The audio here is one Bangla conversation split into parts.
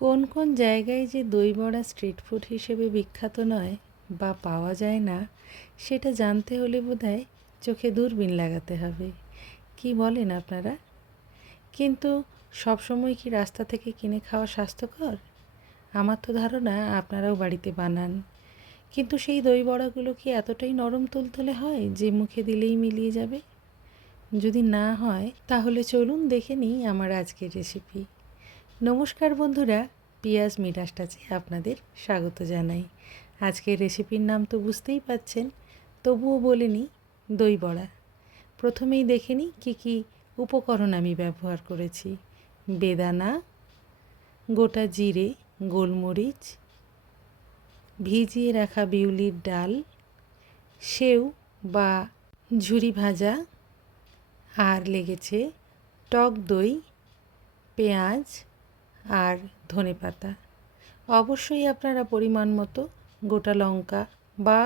কোন কোন জায়গায় যে দই বড়া স্ট্রিট ফুড হিসেবে বিখ্যাত নয় বা পাওয়া যায় না, সেটা জানতে হলে বোধহয় চোখে দূরবীন লাগাতে হবে। কি বলেন আপনারা? কিন্তু সবসময় কি রাস্তা থেকে কিনে খাওয়া স্বাস্থ্যকর? আমার তো ধারণা আপনারাও বাড়িতে বানান। কিন্তু সেই দই বড়াগুলো কি এতটাই নরম তুলতুলে হয় যে মুখে দিলেই মিলিয়ে যাবে? যদি না হয় তাহলে চলুন দেখে নিই আমার আজকের রেসিপি। নমস্কার বন্ধুরা, পিয়াজ মিরাজ টাচে আপনাদের স্বাগত জানাই। আজকের রেসিপির নাম তো বুঝতেই পাচ্ছেন, তবুও বলে নিই দই বড়া। প্রথমেই দেখে নিই কী কী উপকরণ আমি ব্যবহার করেছি। বেদানা, গোটা জিরে, গোলমরিচ, ভিজিয়ে রাখা বিউলির ডাল, সেউ বা ঝুরি ভাজা, আর লেগেছে টক দই, পেঁয়াজ আর ধনেপাতা। অবশ্যই আপনারা পরিমাণ মতো গোটা লঙ্কা বা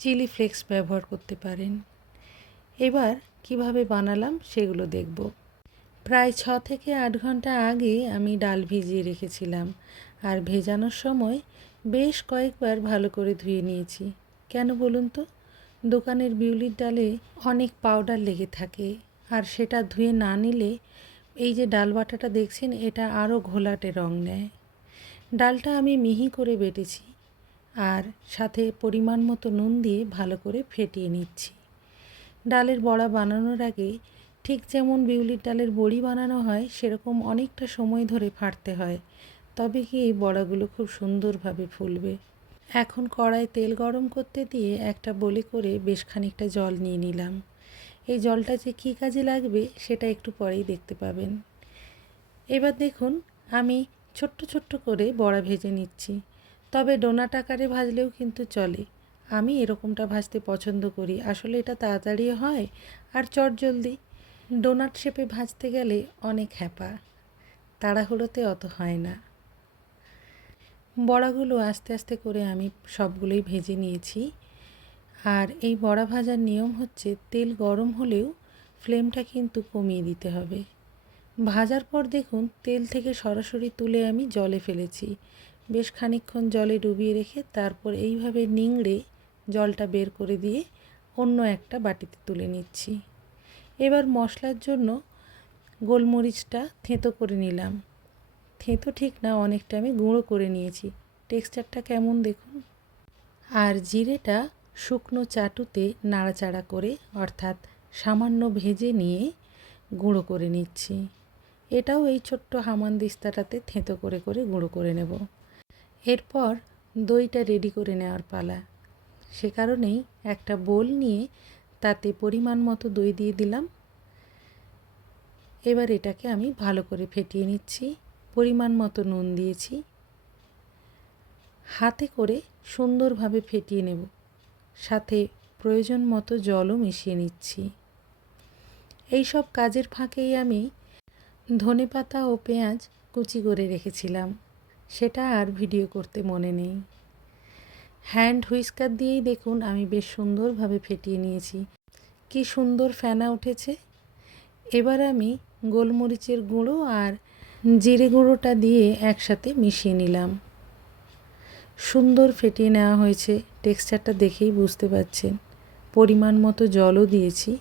চিলি ফ্লেক্স ব্যবহার করতে পারেন। এবার কিভাবে বানালাম সেগুলো দেখব। প্রায় 6 থেকে 8 ঘন্টা আগে আমি ডাল ভিজিয়ে রেখেছিলাম, আর ভেজানোর সময় বেশ কয়েকবার ভালো করে ধুয়ে নিয়েছি। কেন বলুন তো? দোকানের বিউলির ডালে অনেক পাউডার লেগে থাকে, আর সেটা ধুয়ে না নিলে এই যে ডাল বাটাটা দেখছেন, এটা আরও ঘোলাটে রং নেয়। ডালটা আমি মিহি করে বেটেছি, আর সাথে পরিমাণ মতো নুন দিয়ে ভালো করে ফেটিয়ে নিচ্ছি। ডালের বড়া বানানোর আগে ঠিক যেমন বিউলির ডালের বড়ি বানানো হয়, সেরকম অনেকটা সময় ধরে ফাটতে হয়, তবে কি এই বড়াগুলো খুব সুন্দরভাবে ফুলবে। এখন কড়ায় তেল গরম করতে দিয়ে একটা বলে করে বেশ খানিকটা জল নিয়ে নিলাম। এই জলটা যে কী কাজে লাগবে সেটা একটু পরেই দেখতে পাবেন। এবার দেখুন, আমি ছোট্ট ছোট্ট করে বড়া ভেজে নিচ্ছি, তবে ডোনাট আকারে ভাজলেও কিন্তু চলে। আমি এরকমটা ভাজতে পছন্দ করি, আসলে এটা তাড়াতাড়ি হয় আর চটজলদি। ডোনাট শেপে ভাজতে গেলে অনেক হ্যাপা, তাড়াহুড়োতে অত হয় না। বড়াগুলো আস্তে আস্তে করে আমি সবগুলোই ভেজে নিয়েছি। আর এই বড়া ভাজার নিয়ম হচ্ছে, তেল গরম হলেও ফ্লেমটা কিন্তু কমিয়ে দিতে হবে। ভাজার পর দেখুন, তেল থেকে সরাসরি তুলে আমি জলে ফেলেছি। বেশ খানিকক্ষণ জলে ডুবিয়ে রেখে তারপর এইভাবে নিংড়ে জলটা বের করে দিয়ে অন্য একটা বাটিতে তুলে নিচ্ছি। এবার মশলার জন্য গোলমরিচটা থেঁতো করে নিলাম। থেঁতো ঠিক না, অনেকটা আমি গুঁড়ো করে নিয়েছি। টেক্সচারটা কেমন দেখুন। আর জিরেটা শুকনো চাটুতে নাড়াচাড়া করে, অর্থাৎ সামান্য ভেজে নিয়ে গুঁড়ো করে নিচ্ছি। এটাও এই ছোট্ট হামানদিস্তাটাতে থেঁতো করে করে গুঁড়ো করে নেব। এরপর দইটা রেডি করে নেওয়ার পালা। সে কারণেই একটা বোল নিয়ে তাতে পরিমাণ মতো দই দিয়ে দিলাম। এবার এটাকে আমি ভালো করে ফেটিয়ে নিচ্ছি। পরিমাণ মতো নুন দিয়েছি। হাতে করে সুন্দরভাবে ফেটিয়ে নেব, সাথে প্রয়োজন মতো জলও মিশিয়ে নিচ্ছি। এই সব কাজের ফাঁকেই আমি ধনেপাতা ও পেঁয়াজ কুচি করে রেখেছিলাম, সেটা আর ভিডিও করতে মনে নেই। হ্যান্ড হুইস্কার দিয়েই দেখুন আমি বেশ সুন্দরভাবে ফেটিয়ে নিয়েছি। কি সুন্দর ফেনা উঠেছে। এবার আমি গোলমরিচের গুঁড়ো আর জিরে গুঁড়োটা দিয়ে একসাথে মিশিয়ে নিলাম। সুন্দর ফেটিয়ে নেওয়া হয়েছে, টেক্সচারটা দেখেই বুঝতে পারছেন। পরিমাণ মতো জলও দিয়েছি,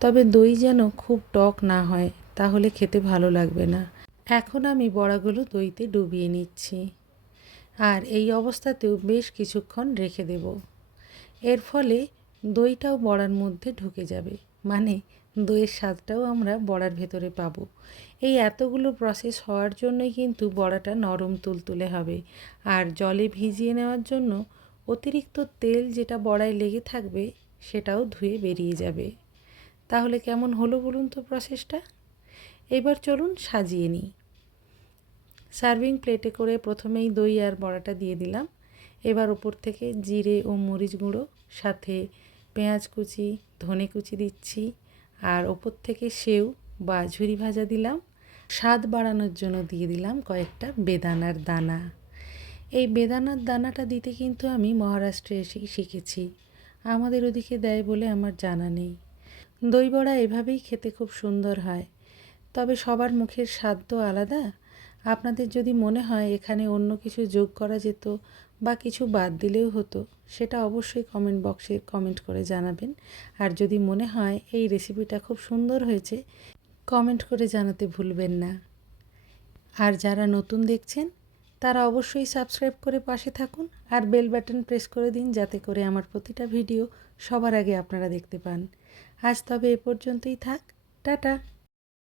তবে দই যেন খুব টক না হয়, তাহলে খেতে ভালো লাগবে না। এখন আমি বড়াগুলো দইতে ডুবিয়ে নিচ্ছি, আর এই অবস্থাতেও বেশ কিছুক্ষণ রেখে দেব। এর ফলে দইটাও বড়ার মধ্যে ঢুকে যাবে, মানে দইয়ের স্বাদটাও আমরা বড়ার ভেতরে পাবো। এই এতগুলো প্রসেস হওয়ার জন্যই কিন্তু বড়াটা নরম তুলতুলে হবে। আর জলে ভিজিয়ে নেওয়ার জন্য অতিরিক্ত তেল যেটা বড়ায় লেগে থাকবে, সেটাও ধুয়ে বেরিয়ে যাবে। তাহলে কেমন হলো বলুন তো প্রসেসটা। এবার চলুন সাজিয়ে নিই। সার্ভিং প্লেটে করে প্রথমেই দই আর বড়াটা দিয়ে দিলাম। এবার ওপর থেকে জিরে ও মরিচ গুঁড়ো, সাথে পেঁয়াজ কুচি, ধনে কুচি দিচ্ছি, আর ওপর থেকে সেউ বা ঝুরি ভাজা দিলাম। স্বাদ বাড়ানোর জন্য দিয়ে দিলাম কয়েকটা বেদানার দানা। এই বেদানার দানাটা দিতে কিন্তু আমি মহারাষ্ট্রে এসেই শিখেছি, আমাদের ওদিকে দেয় বলে আমার জানা নেই। দই বড়া এভাবেই খেতে খুব সুন্দর হয়, তবে সবার মুখের স্বাদ তো আলাদা। আপনাদের যদি মনে হয় এখানে অন্য কিছু যোগ করা যেত বা কিছু বাদ দিলেও হতো, সেটা অবশ্যই কমেন্ট বক্সে কমেন্ট করে জানাবেন। আর যদি মনে হয় এই রেসিপিটা খুব সুন্দর হয়েছে, কমেন্ট করে জানাতে ভুলবেন না। আর যারা নতুন দেখছেন তারা অবশ্যই সাবস্ক্রাইব করে পাশে থাকুন আর বেল বাটন প্রেস করে দিন, যাতে করে আমার প্রতিটা ভিডিও সবার আগে আপনারা দেখতে পান। আজ তবে এ পর্যন্তই থাক। টাটা।